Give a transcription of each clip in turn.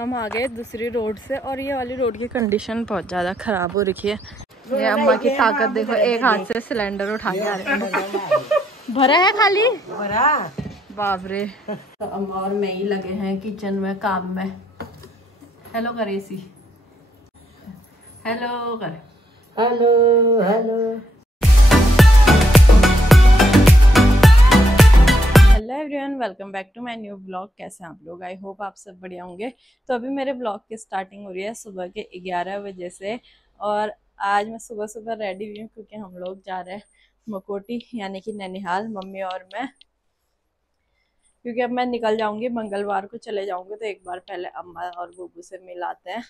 हम आ गए दूसरी रोड से और ये वाली रोड की कंडीशन बहुत ज़्यादा ख़राब हो रखी है। ये अम्मा की ताकत देखो, एक हाथ से सिलेंडर उठा के आ रहे हैं। भरा है खाली भरा, बाप रे। तो अम्मा और मैं ही लगे हैं किचन में काम में। हेलो कर एसी, हेलो कर, hello hello hello everyone, welcome back to my new blog. कैसे हैं आप लोग? आई होप आप सब बढ़िया होंगे। तो अभी मेरे ब्लॉग की स्टार्टिंग हो रही है सुबह के 11 बजे से और आज मैं सुबह सुबह रेडी हुई हूँ क्योंकि हम लोग जा रहे हैं मकोटी यानी कि नैनीहाल, मम्मी और मैं। क्योंकि अब मैं निकल जाऊंगी, मंगलवार को चले जाऊंगी, तो एक बार पहले अम्मा और बुब्बू से मिलाते हैं।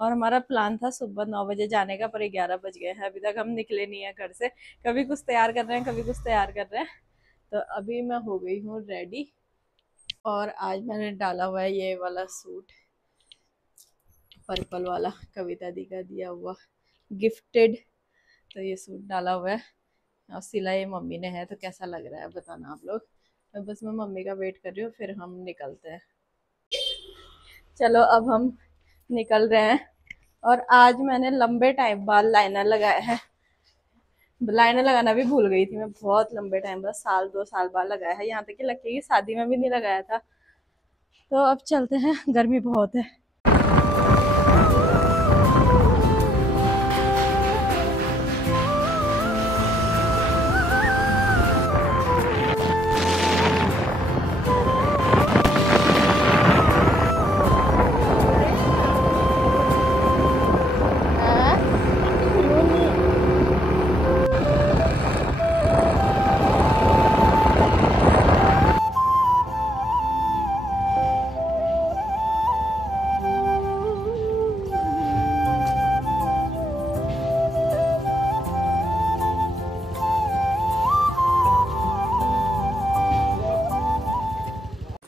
और हमारा प्लान था सुबह 9 बजे जाने का, पर 11 बज गए हैं, अभी तक हम निकले नहीं है घर से। कभी कुछ तैयार कर रहे हैं, कभी कुछ तैयार कर रहे हैं। तो अभी मैं हो गई हूँ रेडी और आज मैंने डाला हुआ है ये वाला सूट, पर्पल वाला, कविता दी का दिया हुआ गिफ्टेड। तो ये सूट डाला हुआ है और सिलाई मम्मी ने है। तो कैसा लग रहा है बताना आप लोग। तो बस मैं मम्मी का वेट कर रही हूँ, फिर हम निकलते हैं। चलो अब हम निकल रहे हैं। और आज मैंने लंबे टाइम बाद लाइनर लगाया है। लाइनर लगाना भी भूल गई थी मैं, बहुत लंबे टाइम बाद, 1-2 साल बाद लगाया है। यहाँ तक कि लकी की शादी में भी नहीं लगाया था। तो अब चलते हैं, गर्मी बहुत है।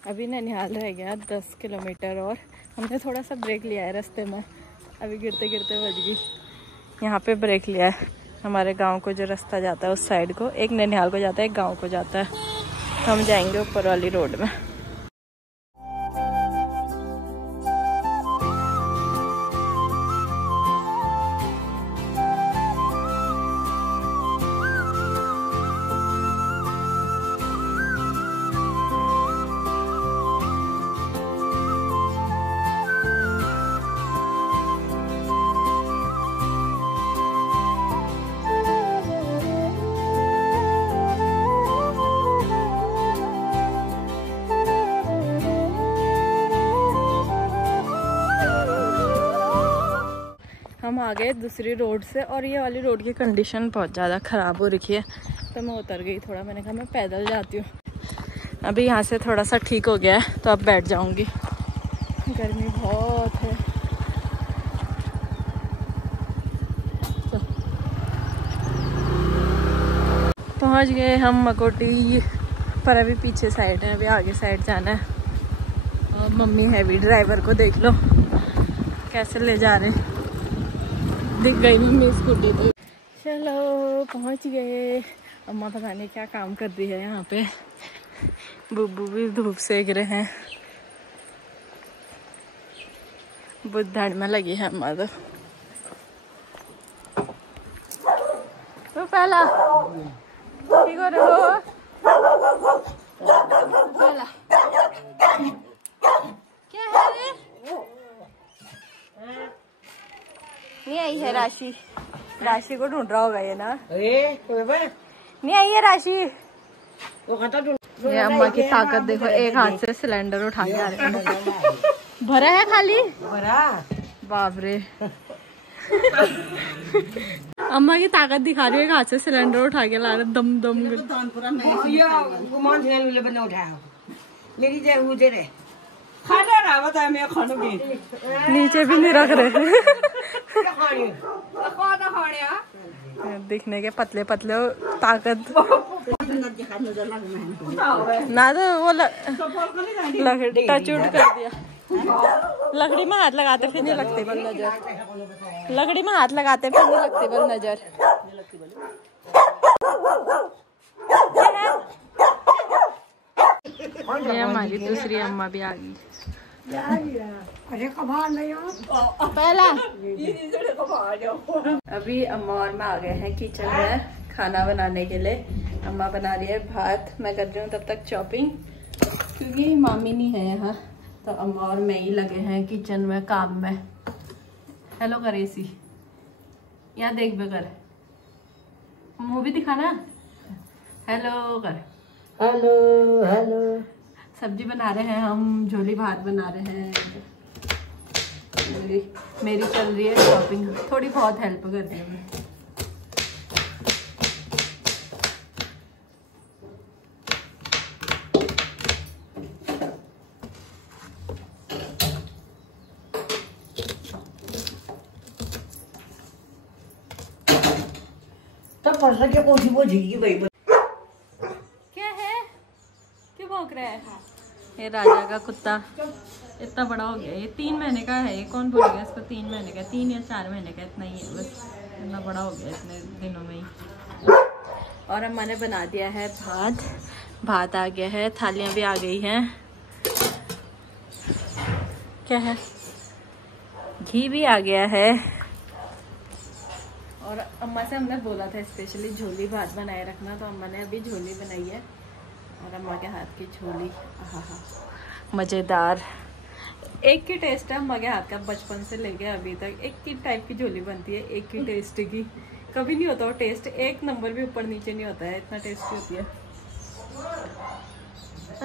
अभी नैनीहाल रह गया 10 किलोमीटर और हमने थोड़ा सा ब्रेक लिया है रास्ते में। अभी गिरते गिरते बच गई। यहाँ पे ब्रेक लिया है। हमारे गांव को जो रास्ता जाता है उस साइड को, एक नैनीहाल को जाता है, एक गांव को जाता है। हम जाएंगे ऊपर वाली रोड में। हम आ गए दूसरी रोड से और ये वाली रोड की कंडीशन बहुत ज़्यादा ख़राब हो रखी है। तो मैं उतर गई थोड़ा, मैंने कहा मैं पैदल जाती हूँ। अभी यहाँ से थोड़ा सा ठीक हो गया है तो अब बैठ जाऊँगी। गर्मी बहुत है। तो पहुँच गए हम मकोटी, पर अभी पीछे साइड है, अभी आगे साइड जाना है। और मम्मी हैवी ड्राइवर को देख लो कैसे ले जा रहे, दिख गई मम्मी स्कूटी तो। चलो पहुंच गए। अम्मा पता नहीं क्या काम कर रही है यहाँ पे। बुब्बू भी धूप सेक रहे हैं। बुद्धाड़ में लगी है अम्मा तो पहला ठीक हो रहे हो पहला। क्या है रे? नहीं आई है राशि, राशि को ढूंढ रहा होगा ये ना। नहीं आई है राशि। ये अम्मा की ताकत देखो, एक हाथ से सिलेंडर उठा के आ रहे हैं। भरा है खाली भरा, बाप रे। अम्मा की ताकत दिखा रही है, एक हाथ से सिलेंडर उठा के ला रहे, दम दम नीचे भी नहीं रख रहे। दिखने के पतले पतले ताकत ना, तो वो टच उट कर दिया। लकड़ी में हाथ लगाते फिर नहीं लगती बल नजर, लकड़ी में हाथ लगाते फिर नहीं लगती बल नजर। ये हमारी दूसरी अम्मा भी आ गई। अरे कबाड़ नहीं हो पहला अभी अम्मा और मैं आ गए हैं किचन में खाना बनाने के लिए। अम्मा बना रही है भात, मैं कर रही हूँ तब तक चॉपिंग, क्योंकि मामी नहीं है यहाँ, तो अम्मा और मैं ही लगे हैं किचन में काम में। हेलो कर इसी यहाँ देख बेकर मूवी दिखाना। हेलो कर। Hello hello. सब्जी बना रहे हैं हम, झोली भात बना रहे हैं। मेरी चल रही है शॉपिंग, थोड़ी बहुत हेल्प कर रही हूँ मैं। तब परसों के कोठी वो झीगी भाई क्या है, क्यों भौंक रहा है? ये राजा का कुत्ता इतना बड़ा हो गया, ये 3 महीने का है। ये कौन बोलेगा इसको 3 महीने का, 3 या 4 महीने का, इतना ही है बस। इतना बड़ा हो गया इतने दिनों में ही। और अम्मा ने बना दिया है भात, भात आ गया है, थालियां भी आ गई हैं। क्या है, घी भी आ गया है। और अम्मा से हमने बोला था स्पेशली झोली भात बनाए रखना, तो अम्मा ने अभी झोली बनाई है। और अम्मा के हाथ की झोली आहा मज़ेदार। एक ही टेस्ट है अम्मा के हाथ का, बचपन से लेके अभी तक एक ही टाइप की झोली बनती है, एक ही टेस्ट की। कभी नहीं होता वो टेस्ट, एक नंबर भी ऊपर नीचे नहीं होता है, इतना टेस्टी होती है।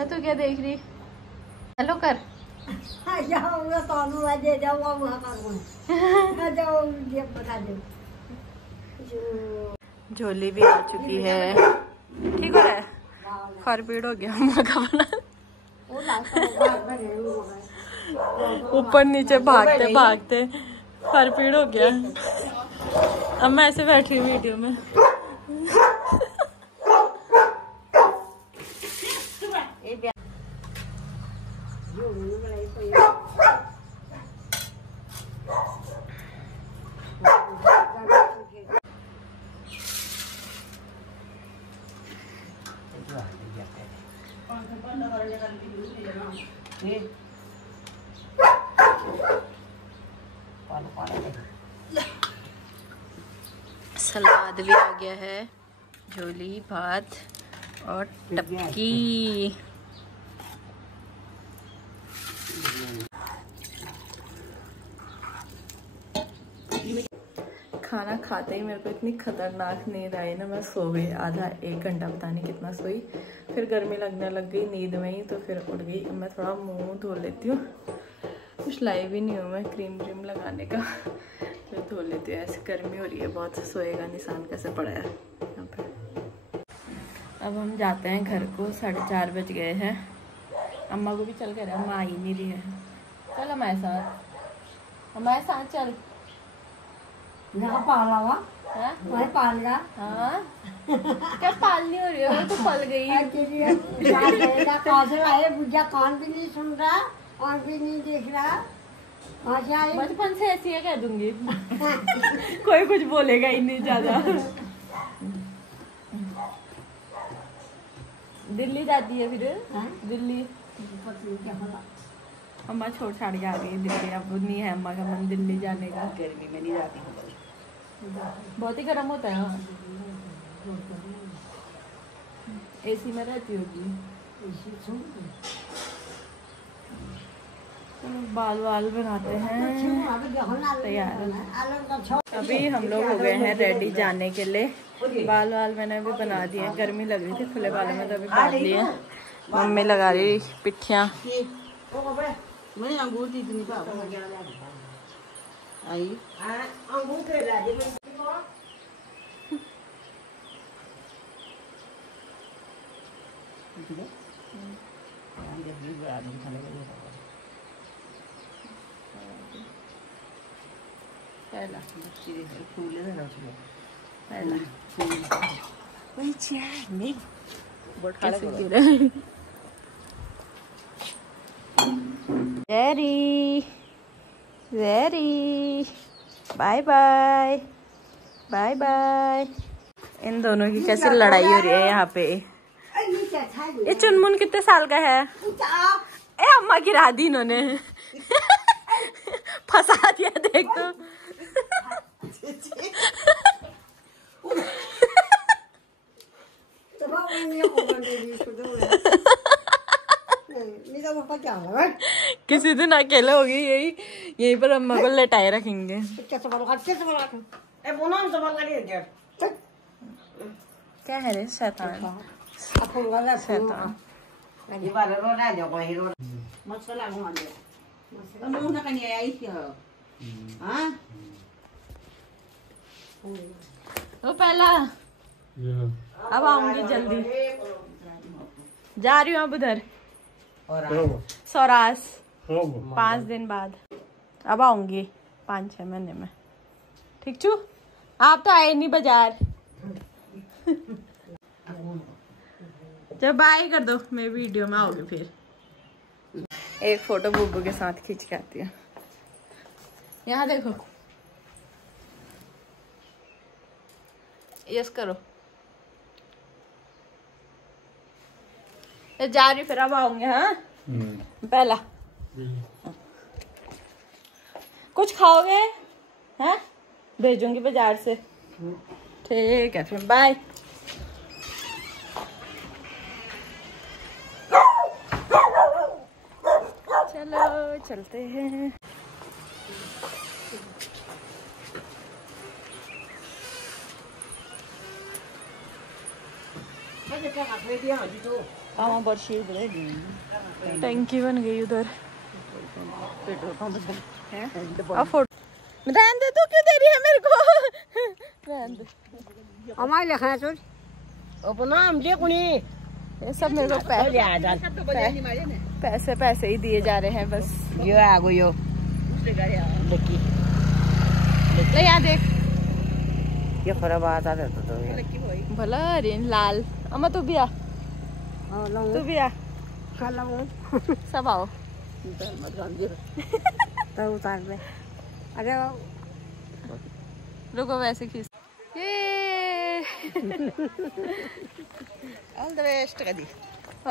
तो क्या देख रही? हेलो कर। झोली भी आ चुकी है, ठीक हो रहा है। खरपीड़ हो गया अम्मा का बना, ऊपर नीचे भागते भागते खरपीड़ हो गया। अब मैं ऐसे बैठी हूँ वीडियो में। सलाद भी आ गया है, झोली भात और टपकी। खाना खाते ही मेरे को इतनी खतरनाक नींद आई ना, मैं सो गई आधा 1 घंटा, पता नहीं कितना सोई। फिर गर्मी लगने लग गई नींद में ही, तो फिर उठ गई। मैं थोड़ा मुंह धो लेती हूँ, कुछ लाई भी नहीं हूँ मैं क्रीम व्रीम लगाने का, फिर धो लेती हूँ। ऐसे गर्मी हो रही है बहुत, सोएगा निशान कैसे पड़ा है यहाँ पे। अब हम जाते हैं घर को, 4:30 बज गए हैं। अम्मा को भी चल कर, अम्मा आ ही नहीं रही है। चल हमारे साथ, हमारे साथ चल। पाला हुआ मैं पाल गया। हाँ क्या पालनी हो रही है, तो पल गई। बुढ़ा कान भी नहीं सुन रहा और भी नहीं देख रहा। बचपन से ऐसी है कह दूंगी। कोई कुछ बोलेगा ही नहीं ज्यादा। दिल्ली जाती है फिर दिल्ली। अम्मा छोड़ छाड़ के आ गई दिल्ली, अब नहीं है अम्मा का मन दिल्ली जाने का। गर्मी में नहीं जाती हूँ, बहुत ही गर्म होता है। एसी में रहती होगी। बाल वाल बनाते हैं तैयार। अभी हम लोग हो गए हैं रेडी जाने के लिए। बाल वाल मैंने अभी बना दिए, गर्मी लग रही थी खुले बालों में, तो अभी बांध लिए। मम्मी लगा रही पिट्ठियाँ। मैंने अंगूर दी थी आई अंगूर के राजे में पहला फूल है पहला वही चाय नहीं कैसे गिरा। Very very bye bye bye bye. इन दोनों की कैसे लड़ाई हो रही है यहाँ पे। ये चुनमुन कितने साल का है? ए अम्मा गिरा दी इन्होंने। फंसा दिया देख तो। किसी दिन अकेले होगी यही पर अम्मा को लेटाए रखेंगे। क्या है रे शैतान। शैतान वो पहला अब आऊंगी जल्दी। जा रही हूँ अब उधर सौरास 5 दिन बाद। अब आऊंगी 5-6 महीने में। ठीक छू। आप तो आए नहीं बाजार। जब बाय कर दो मैं वीडियो में आऊंगी फिर। एक फोटो बुब्बू के साथ खींच के आती हूँ। यहाँ देखो यस करो। जा रही फिर अब आऊंगे। हाँ पहला कुछ खाओगे? हैं भेजूंगी बाजार से। ठीक है फिर बाय। चलो चलते हैं। टंकी बन गई उधर। रहन दे। तो क्यों दे रही है मेरे को? रहन दे। हमारे लिखा है अपना ये सब मेरे को पैसे ही दिए जा रहे हैं बस। यो आगो यो ले यहाँ देख। ये खराब आता है तो भला अरे लाल अम्मा तू भी आ। तू भी आ। सब आओ। तो उतार दे। अरे रुको वैसे खींच। ऑल द बेस्ट कदी।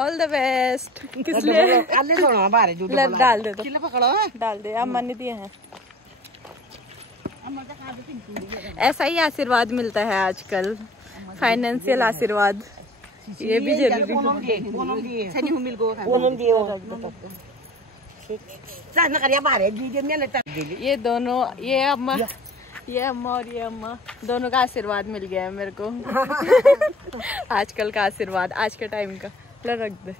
All the best. किस लिए? डाल दे तो पकड़ो। डाल दे। अम्मा ने दिए हैं। ऐसा ही आशीर्वाद मिलता है आजकल। फाइनेंशियल आशीर्वाद ये भी जरूरी है। ये दोनों ये अम्मा और ये अम्मा दोनों का आशीर्वाद मिल गया है मेरे को। आजकल का आशीर्वाद आज के टाइम का। रख दे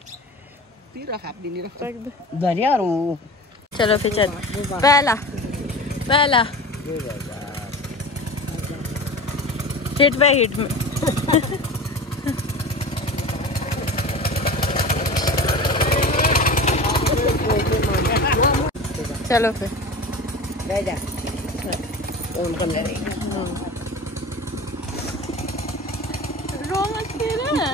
रख दे। चलो फिर चल। पहला हिट बाय हिट में। चलो फिर रो मत तेरा।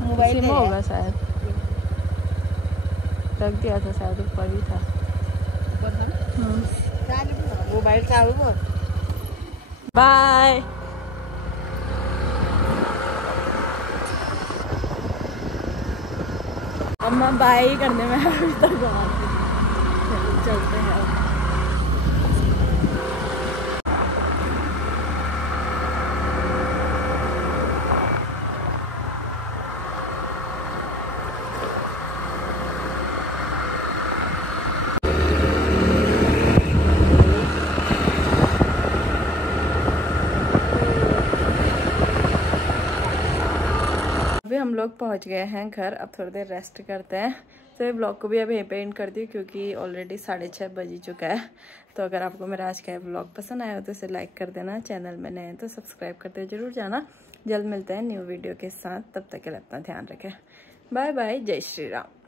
मोबाइल होगा शायद। रख दिया था शायद ऊपर ही था। मोबाइल था वो। बाय। अम्मा बाय करने में अभी तक चलते हैं। अभी हम लोग पहुंच गए हैं घर। अब थोड़ी देर रेस्ट करते हैं। तो ये ब्लॉग को भी अब यहीं पे एंड कर दी क्योंकि ऑलरेडी 6:30 बज ही चुका है। तो अगर आपको मेरा आज का ब्लॉग पसंद आया हो तो इसे लाइक कर देना। चैनल में नए हैं तो सब्सक्राइब करते जरूर जाना। जल्द मिलते हैं न्यू वीडियो के साथ। तब तक के लिए अपना ध्यान रखें। Bye bye. जय श्री राम।